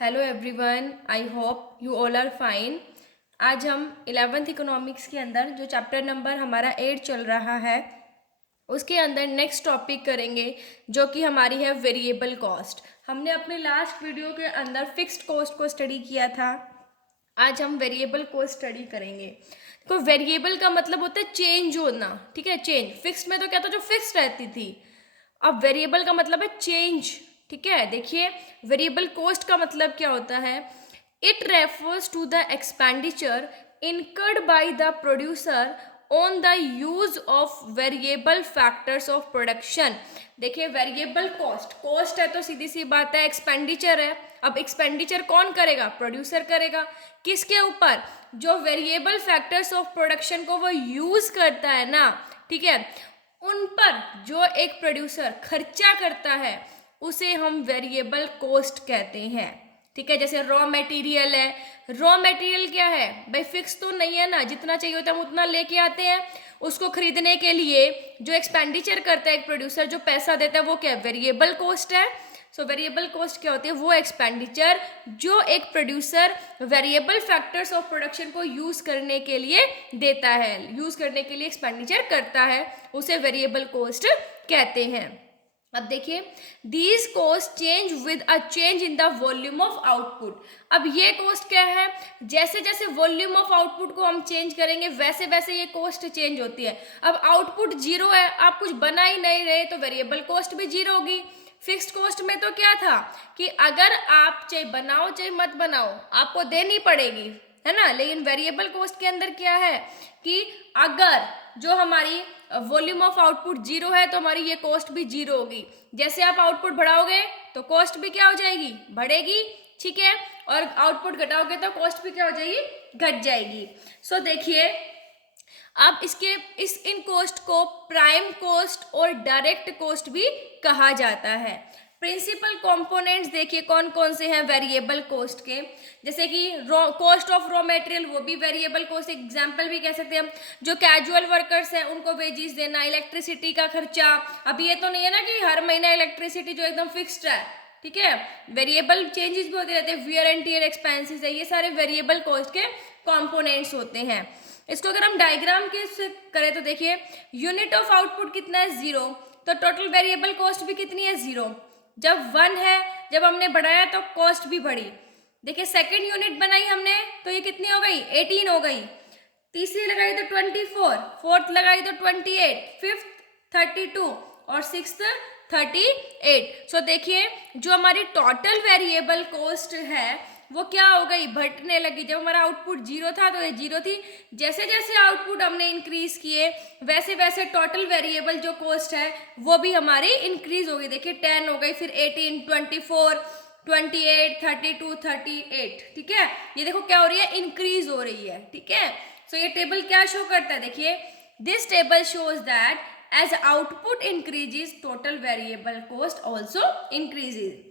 Hello everyone, I hope you all are fine. आज हम 11th economics के अंदर जो चैप्टर नंबर हमारा 8 चल रहा है उसके अंदर नेक्स्ट टॉपिक करेंगे जो कि हमारी है वेरिएबल कॉस्ट। हमने अपने लास्ट वीडियो के अंदर फिक्स्ड कॉस्ट को स्टडी किया था। आज हम वेरिएबल को स्टडी करेंगे। तो वेरिएबल का मतलब होता है चेंज होना, ठीक है। चेंज फिक्स्ड में तो क्या था, जो फिक्स रहती थी। अब वेरिएबल का मतलब है चेंज, ठीक है। देखिए वेरिएबल कॉस्ट का मतलब क्या होता है। It refers to the expenditure incurred by the producer on the use of variable factors of production. देखिए वेरिएबल कॉस्ट, कॉस्ट है तो सीधी सी बात है एक्सपेंडिचर है। अब एक्सपेंडिचर कौन करेगा? प्रोड्यूसर करेगा। किसके ऊपर? जो वेरिएबल फैक्टर्स ऑफ प्रोडक्शन को वो यूज करता है ना, ठीक है, उन पर जो एक प्रोड्यूसर खर्चा करता है उसे हम वेरिएबल कॉस्ट कहते हैं, ठीक है। जैसे रॉ मटेरियल है, रॉ मटेरियल क्या है भाई, फिक्स तो नहीं है ना, जितना चाहिए होता है हम उतना लेके आते हैं। उसको खरीदने के लिए जो एक्सपेंडिचर करता है एक प्रोड्यूसर, जो पैसा देता है, वो क्या है? वेरिएबल कॉस्ट है। सो वेरिएबल कॉस्ट क्या होती है? वो एक्सपेंडिचर जो एक producer variable factors of production को यूज करने के लिए देता है, यूज करने के लिए एक्सपेंडिचर करता है, उसे वेरिएबल कॉस्ट कहते हैं। अब देखिए these cost change with a change in the volume of output. अब ये कॉस्ट क्या है? जैसे जैसे वॉल्यूम ऑफ आउटपुट को हम चेंज करेंगे वैसे वैसे ये कॉस्ट चेंज होती है। अब आउटपुट जीरो है, आप कुछ बना ही नहीं रहे, तो वेरिएबल कॉस्ट भी जीरो होगी। फिक्स्ड कॉस्ट में तो क्या था कि अगर आप चाहे बनाओ चाहे मत बनाओ आपको देनी पड़ेगी, है ना। लेकिन वेरिएबल कॉस्ट के अंदर क्या है कि अगर जो हमारी वॉल्यूम ऑफ आउटपुट जीरो है तो हमारी ये कॉस्ट भी जीरो होगी। जैसे आप आउटपुट बढ़ाओगे तो कॉस्ट भी क्या हो जाएगी? बढ़ेगी, ठीक है। और आउटपुट घटाओगे तो कॉस्ट भी क्या हो जाएगी? घट जाएगी। सो देखिए अब इन कॉस्ट को प्राइम कॉस्ट और डायरेक्ट कॉस्ट भी कहा जाता है। प्रिंसिपल कंपोनेंट्स देखिए कौन कौन से हैं वेरिएबल कॉस्ट के। जैसे कि कॉस्ट ऑफ रॉ मटेरियल, वो भी वेरिएबल कॉस्ट एग्जांपल भी कह सकते हैं हम। जो कैजुअल वर्कर्स हैं उनको वेजेस देना, इलेक्ट्रिसिटी का खर्चा। अभी ये तो नहीं है ना कि हर महीना इलेक्ट्रिसिटी जो एकदम फिक्स्ड है, ठीक है। वेरिएबल चेंजेस भी होते रहते हैं, वियर एंड टियर एक्सपेंसेस है, ये सारे वेरिएबल कॉस्ट के कॉम्पोनेंट्स होते हैं। इसको अगर हम डायग्राम के से करें तो देखिए यूनिट ऑफ आउटपुट कितना है? जीरो, तो टोटल वेरिएबल कॉस्ट भी कितनी है? जीरो। जब वन है, जब हमने बढ़ाया तो कॉस्ट भी बढ़ी। देखिए सेकंड यूनिट बनाई हमने तो ये कितनी हो गई? 18 हो गई। तीसरी लगाई तो 24, फोर्थ लगाई तो 28, फिफ्थ 32 और सिक्स्थ 38। सो देखिए जो हमारी टोटल वेरिएबल कॉस्ट है वो क्या हो गई? बढ़ने लगी। जब हमारा आउटपुट जीरो था तो ये जीरो थी। जैसे जैसे आउटपुट हमने इंक्रीज किए वैसे वैसे टोटल वेरिएबल जो कॉस्ट है वो भी हमारी इंक्रीज हो गई। देखिए 10 हो गई, फिर 18, 24, 28, 32, 38, ठीक है। ये देखो क्या हो रही है? इंक्रीज हो रही है, ठीक है। सो ये टेबल क्या शो करता है? देखिए this table shows that as output increases total variable cost also increases.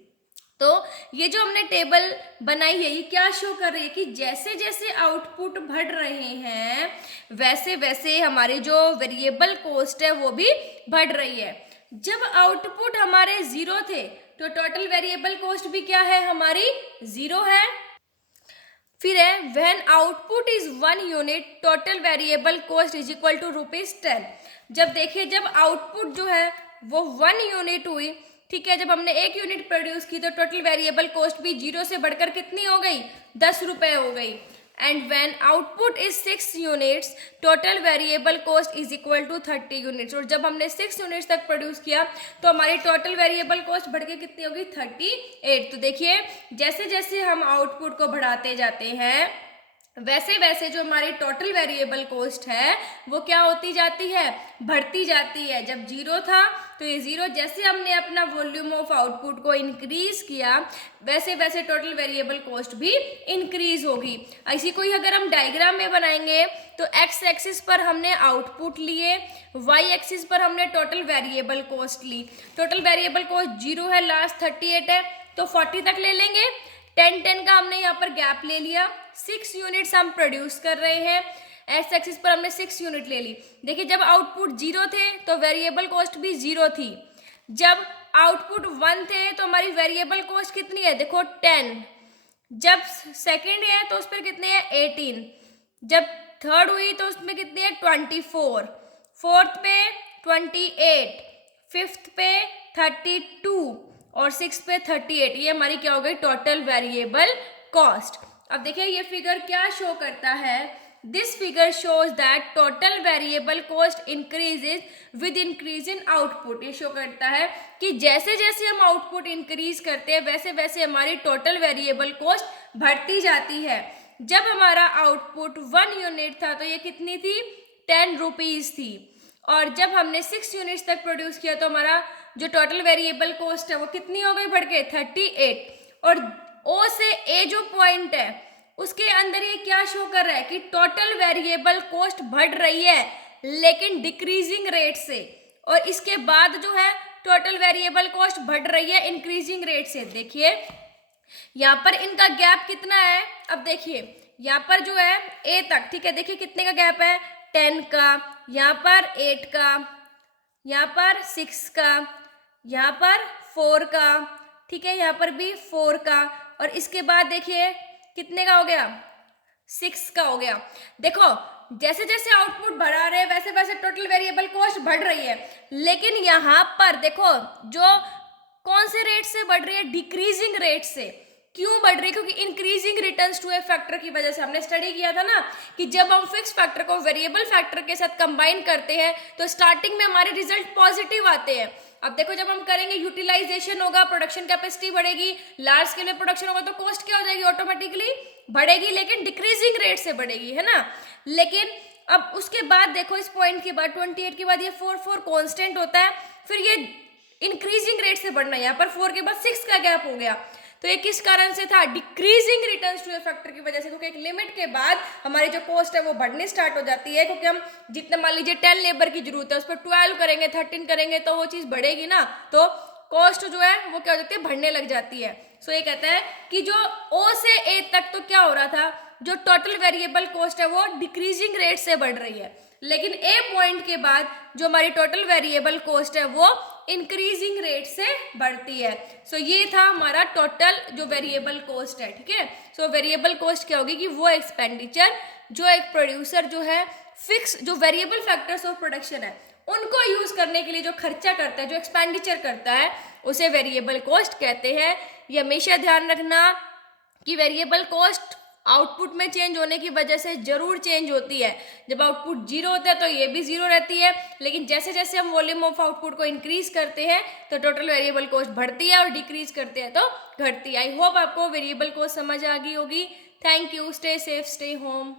तो ये जो हमने टेबल बनाई है ये क्या शो कर रही है कि जैसे जैसे आउटपुट बढ़ रहे हैं वैसे वैसे हमारे जो वेरिएबल कॉस्ट है वो भी बढ़ रही है। जब आउटपुट हमारे जीरो थे तो टोटल वेरिएबल कॉस्ट भी क्या है? हमारी जीरो है। फिर है when output is 1 unit total variable cost is equal to ₹10। जब देखिए जब आउटपुट जो है वो 1 यूनिट हुई, ठीक है, जब हमने 1 यूनिट प्रोड्यूस की तो टोटल वेरिएबल कॉस्ट भी जीरो से बढ़कर कितनी हो गई? ₹10 हो गई। And when output is 6 units total variable cost is equal to 30 units. और जब हमने 6 यूनिट्स तक प्रोड्यूस किया तो हमारी टोटल वेरिएबल कॉस्ट बढ़ के कितनी होगी? 38। तो देखिए जैसे जैसे हम आउटपुट को बढ़ाते जाते हैं वैसे वैसे जो हमारी टोटल वेरिएबल कॉस्ट है वो क्या होती जाती है? बढ़ती जाती है। जब जीरो था तो ये जीरो, जैसे हमने अपना वॉल्यूम ऑफ आउटपुट को इंक्रीज किया वैसे वैसे टोटल वेरिएबल कॉस्ट भी इंक्रीज होगी। ऐसी कोई अगर हम डायग्राम में बनाएंगे तो एक्स एक्सिस पर हमने आउटपुट लिए, वाई एक्सिस पर हमने टोटल वेरिएबल कॉस्ट ली। टोटल वेरिएबल कॉस्ट जीरो है, लास्ट 38 है तो 40 तक ले लेंगे। 10 का हमने यहाँ पर गैप ले लिया। 6 यूनिट्स हम प्रोड्यूस कर रहे हैं, एक्स एक्सिस पर हमने 6 यूनिट ले ली। देखिए जब आउटपुट जीरो थे तो वेरिएबल कॉस्ट भी जीरो थी। जब आउटपुट 1 थे तो हमारी वेरिएबल कॉस्ट कितनी है? देखो 10। जब सेकंड है तो उस पर कितने हैं 18, जब थर्ड हुई तो उसमें कितनी है 24, फोर्थ पे 28, फिफ्थ पे 32 और सिक्स पे 38। ये हमारी क्या हो गई टोटल वेरिएबल कॉस्ट। अब देखिए ये फिगर क्या शो करता है, this figure shows that total variable cost increases with increase in output. ये शो करता है कि जैसे जैसे हम आउटपुट इंक्रीज करते हैं वैसे वैसे हमारी टोटल वेरिएबल कॉस्ट बढ़ती जाती है। जब हमारा आउटपुट 1 यूनिट था तो ये कितनी थी 10 रुपीज थी, और जब हमने 6 यूनिट्स तक प्रोड्यूस किया तो हमारा जो टोटल वेरिएबल कॉस्ट है वो कितनी हो गई बढ़ के 38। और ओ से ए जो पॉइंट है उसके अंदर ये क्या शो कर रहा है कि टोटल वेरिएबल कॉस्ट बढ़ रही है लेकिन डिक्रीजिंग रेट से, और इसके बाद जो है टोटल वेरिएबल कॉस्ट बढ़ रही है इंक्रीजिंग रेट से। देखिए यहाँ पर इनका गैप कितना है, अब देखिए यहाँ पर जो है ए तक, ठीक है, देखिए कितने का गैप है 10 का, यहाँ पर 8 का, यहाँ पर 6 का, यहाँ पर 4 का, ठीक है, यहाँ पर भी 4 का, और इसके बाद देखिए कितने का हो गया 6 का हो गया। देखो जैसे जैसे आउटपुट बढ़ा रहे हैं वैसे वैसे टोटल वेरिएबल कॉस्ट बढ़ रही है, लेकिन यहाँ पर देखो जो कौन से रेट से बढ़ रही है डिक्रीजिंग रेट से। क्यों बढ़ रही है, क्योंकि increasing returns to a factor की वजह से। हमने स्टडी किया था ना कि जब हम फिक्स फैक्टर को वेरिएबल फैक्टर के साथ कंबाइन करते हैं तो स्टार्टिंग में हमारे रिजल्ट पॉजिटिव आते हैं। अब देखो जब हम करेंगे यूटिलाइजेशन होगा, प्रोडक्शन कैपेसिटी बढ़ेगी, लार्ज स्केल में प्रोडक्शन होगा तो कॉस्ट क्या हो जाएगी ऑटोमेटिकली बढ़ेगी, लेकिन डिक्रीजिंग रेट से बढ़ेगी, है ना। लेकिन अब उसके बाद देखो इस पॉइंट के बाद 28 के बाद ये 4 कांस्टेंट होता है, फिर ये इंक्रीजिंग रेट से बढ़ना, यहाँ पर 4 के बाद 6 का गैप हो गया। तो ये किस कारण से था, decreasing returns to a factor की वजह से, क्योंकि एक लिमिट के बाद हमारी जो कॉस्ट है वो बढ़ने स्टार्ट हो जाती है, क्योंकि हम जितना मान लीजिए 10 लेबर की जरूरत है उस पर 12 करेंगे 13 करेंगे तो वो चीज़ बढ़ेगी ना, तो कॉस्ट जो है वो क्या हो जाती है बढ़ने लग जाती है। सो ये कहता है कि जो ओ से ए तक तो क्या हो रहा था, जो टोटल वेरिएबल कॉस्ट है वो डिक्रीजिंग रेट से बढ़ रही है, लेकिन ए पॉइंट के बाद जो हमारी टोटल वेरिएबल कॉस्ट है वो इंक्रीजिंग रेट से बढ़ती है। सो ये था हमारा टोटल जो वेरिएबल कॉस्ट है, ठीक है। सो वेरिएबल कॉस्ट क्या होगी कि वो एक्सपेंडिचर जो एक प्रोड्यूसर जो है फिक्स जो वेरिएबल फैक्टर्स ऑफ प्रोडक्शन है उनको यूज करने के लिए जो खर्चा करता है, जो एक्सपेंडिचर करता है, उसे वेरिएबल कॉस्ट कहते हैं। ये हमेशा ध्यान रखना कि वेरिएबल कॉस्ट आउटपुट में चेंज होने की वजह से जरूर चेंज होती है। जब आउटपुट जीरो होता है तो ये भी जीरो रहती है, लेकिन जैसे जैसे हम वॉल्यूम ऑफ आउटपुट को इंक्रीज करते हैं तो टोटल वेरिएबल कॉस्ट बढ़ती है और डिक्रीज करते हैं तो घटती है। आई होप आपको वेरिएबल कॉस्ट समझ आ गई होगी। Thank you, stay safe, stay home.